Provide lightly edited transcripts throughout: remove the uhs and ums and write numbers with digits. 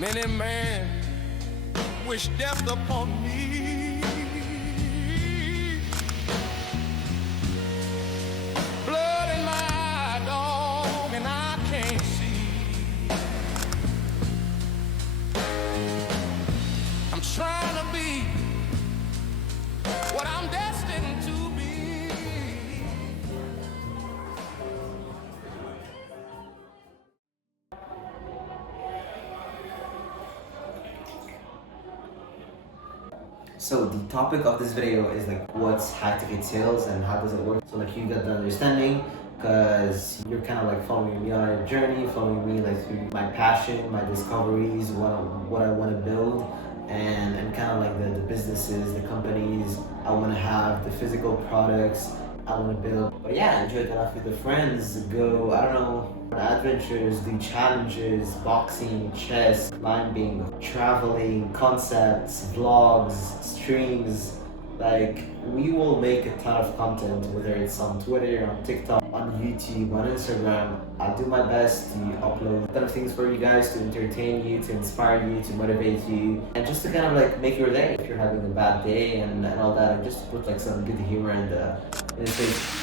Many men wish death upon me. Blood in my eye, dog, and I can't see. I'm trying to be what I'm destined to be. So the topic of this video is like what's high ticket sales and how does it work. So like you get the understanding because you're kind of like following me on a journey, following me like through my passion, my discoveries, what I want to build, and kind of like the businesses, the companies I want to have, the physical products I want to build. But yeah, enjoy the life with the friends, go, I don't know, on adventures, do challenges, boxing, chess, climbing, traveling, concepts, vlogs, streams. Like, we will make a ton of content, whether it's on Twitter, on TikTok, on YouTube, on Instagram. I'll do my best to upload a ton of things for you guys to entertain you, to inspire you, to motivate you, and just to kind of like make your day if you're having a bad day and all that, and just to put like some good humor in the face.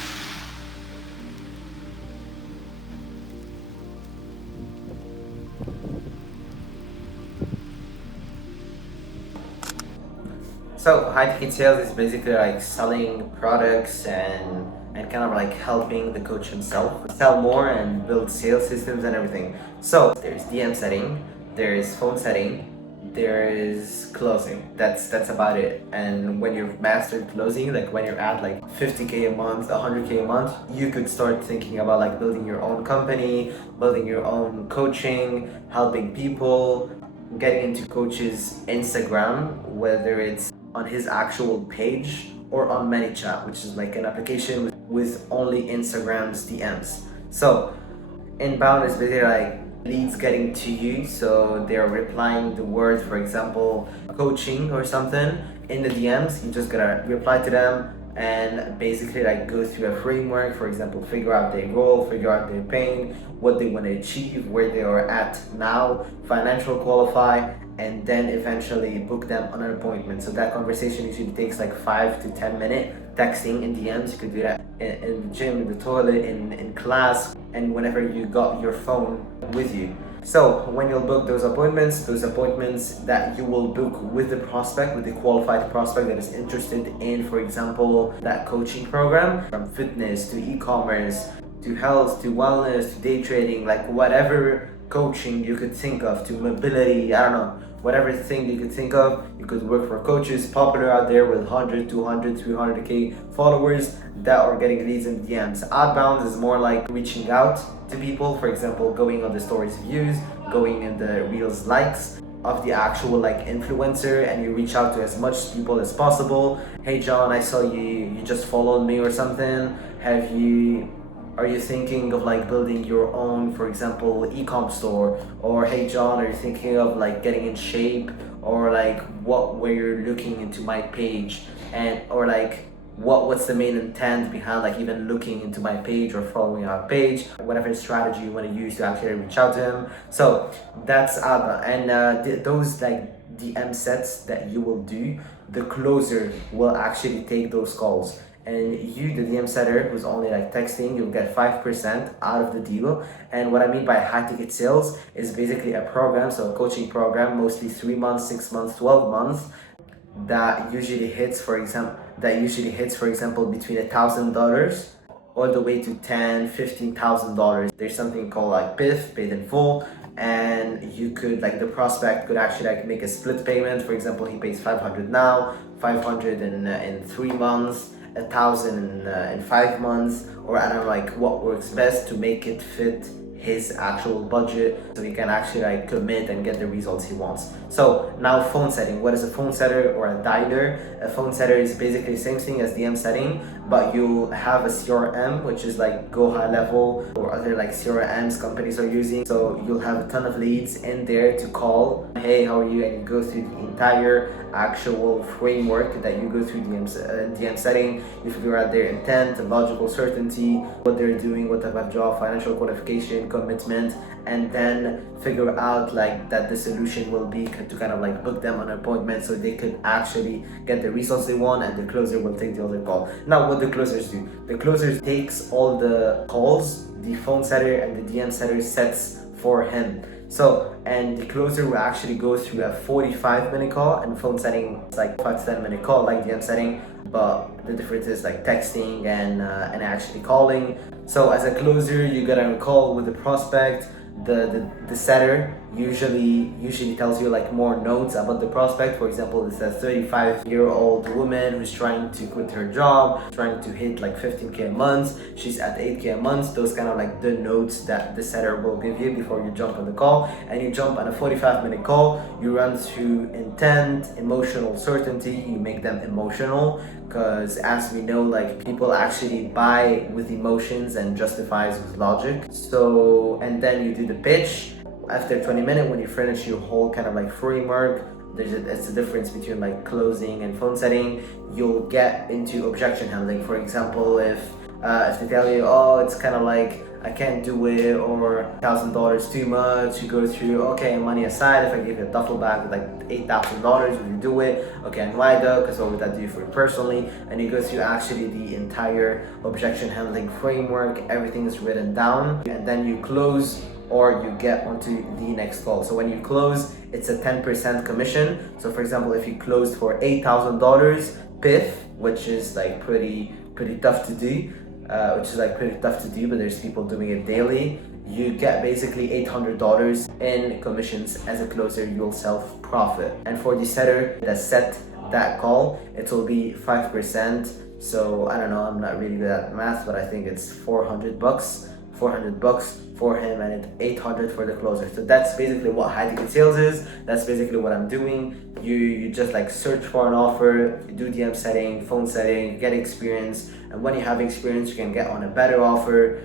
So high ticket sales is basically like selling products and kind of like helping the coach himself sell more and build sales systems and everything. So there's DM setting, there's phone setting, there is closing. That's about it. And when you've mastered closing, like when you're at like 50K a month, 100K a month, you could start thinking about like building your own company, building your own coaching, helping people, getting into coach's Instagram, whether it's on his actual page or on ManyChat, which is like an application with only Instagram's DMs. So inbound is basically like leads getting to you, so they're replying the word, for example, coaching or something in the DMs. You just gotta reply to them and basically like go through a framework, for example, figure out their goal, figure out their pain, what they want to achieve, where they are at now, financial qualify, and then eventually book them on an appointment. So that conversation usually takes like 5 to 10 minutes. Texting in DMs, you could do that in the gym, in the toilet, in class, and whenever you got your phone with you. So when you'll book those appointments that you will book with the prospect, with the qualified prospect that is interested in, for example, that coaching program, from fitness to e-commerce to health to wellness to day trading, like whatever coaching you could think of, to mobility, I don't know, whatever thing you could think of. You could work for coaches popular out there with 100, 200, 300K followers that are getting leads in DMs. Outbound is more like reaching out to people, for example, going on the stories views, going in the reels likes of the actual like influencer, and you reach out to as much people as possible. Hey John, I saw you just followed me or something. Are you thinking of like building your own, for example, e-com store? Or hey John, are you thinking of like getting in shape? Or like where you're looking into my page, and or like what's the main intent behind like even looking into my page or following our page, whatever strategy you want to use to actually reach out to him. So that's outbound, and those like DM sets that you will do, the closer will actually take those calls. And you, the DM setter, who's only like texting, you'll get 5% out of the deal. And what I mean by high ticket sales is basically a program, so a coaching program, mostly 3 months, 6 months, 12 months, that usually hits, for example, between $1,000 all the way to $10,000, $15,000. There's something called like PIF, paid in full, and you could like the prospect could actually like make a split payment. For example, he pays 500 now, 500 in 3 months, 1,000 in 5 months, or I don't know like what works best to make it fit his actual budget, so he can actually like commit and get the results he wants. So now phone setting. What is a phone setter or a dialer? A phone setter is basically the same thing as DM setting, but you have a CRM, which is like Go High Level or other like CRMs companies are using. So you'll have a ton of leads in there to call. Hey, how are you? And you go through the entire actual framework that you go through DM setting. You figure out their intent, logical certainty, what they're doing, what type of job, financial qualification, commitment, and then figure out like that the solution will be to kind of like book them on an appointment so they could actually get the results they want, and the closer will take the other call. Now what the closers do, the closer takes all the calls the phone setter and the DM setter sets for him. So, and the closer will actually go through a 45-minute call, and phone setting it's like 5 to 10-minute call like DM setting, but the difference is like texting and actually calling. So as a closer, you get on a call with the prospect. The setter usually tells you like more notes about the prospect. For example, it's a 35-year-old woman who's trying to quit her job, trying to hit like 15k a month. She's at 8k a month. Those kind of like the notes that the setter will give you before you jump on the call. And you jump on a 45-minute call. You run through intent, emotional certainty. You make them emotional, because as we know, like people actually buy with emotions and justifies with logic. So, and then you do the pitch. After 20 minutes, when you finish your whole kind of like framework, it's a difference between like closing and phone setting. You'll get into objection handling. For example, if they tell you, oh, it's kind of like I can't do it, or $1,000 too much, you go through, okay, money aside, if I give you a duffel bag with like $8,000, would you do it? Okay, and why though? Because what would that do for you personally? And you go through actually the entire objection handling framework. Everything is written down, and then you close or you get onto the next call. So when you close, it's a 10% commission. So for example, if you closed for $8,000 PIF, which is like pretty tough to do, but there's people doing it daily, you get basically $800 in commissions as a closer. You'll self-profit. And for the setter that set that call, it will be 5%. So I don't know, I'm not really good at math, but I think it's $400 for him, and it's 800 for the closer. So that's basically what high ticket sales is. That's basically what I'm doing. You just like search for an offer, you do DM setting, phone setting, get experience, and when you have experience, you can get on a better offer,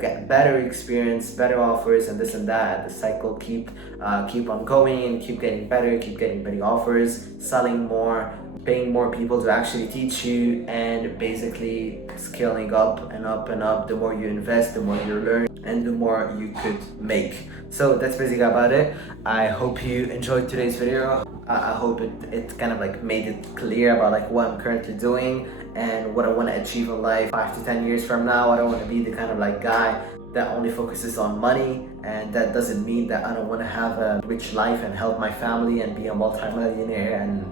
get better experience, better offers, and this and that. The cycle keep on going, and keep getting better, keep getting better offers, selling more, paying more people to actually teach you, and basically scaling up and up and up. The more you invest, the more you learn, and the more you could make. So that's basically about it. I hope you enjoyed today's video. I hope it kind of like made it clear about like what I'm currently doing and what I want to achieve in life 5 to 10 years from now. I don't want to be the kind of like guy that only focuses on money, and that doesn't mean that I don't want to have a rich life and help my family and be a multi-millionaire and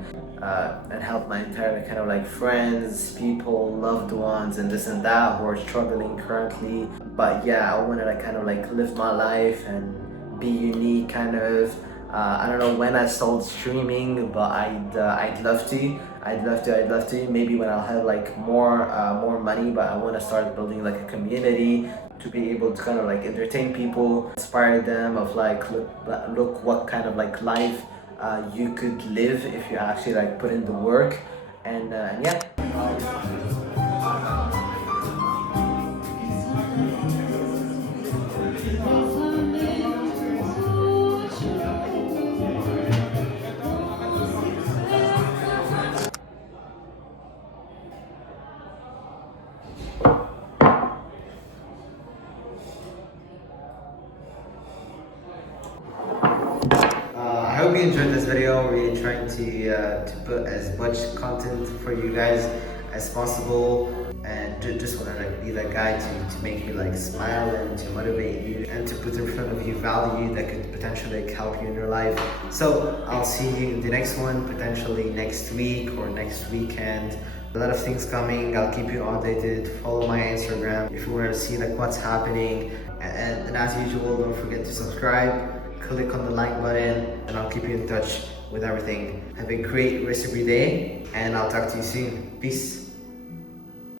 help my entire kind of like friends, people, loved ones, and this and that who are struggling currently. But yeah, I want to like kind of like live my life and be unique, kind of. I don't know when I start streaming, but I'd love to. Maybe when I'll have like more money, but I want to start building like a community to be able to kind of like entertain people, inspire them of like look what kind of like life you could live if you actually like put in the work, and yeah. I hope you enjoyed this video. We're really trying to put as much content for you guys as possible, and just want to like be that guy to make you like smile and to motivate you and to put in front of you value that could potentially like, help you in your life. So I'll see you in the next one, potentially next week or next weekend. A lot of things coming. I'll keep you updated. Follow my Instagram if you want to see like what's happening, and as usual, don't forget to subscribe. Click on the like button, and I'll keep you in touch with everything. Have a great rest of your day, and I'll talk to you soon. Peace.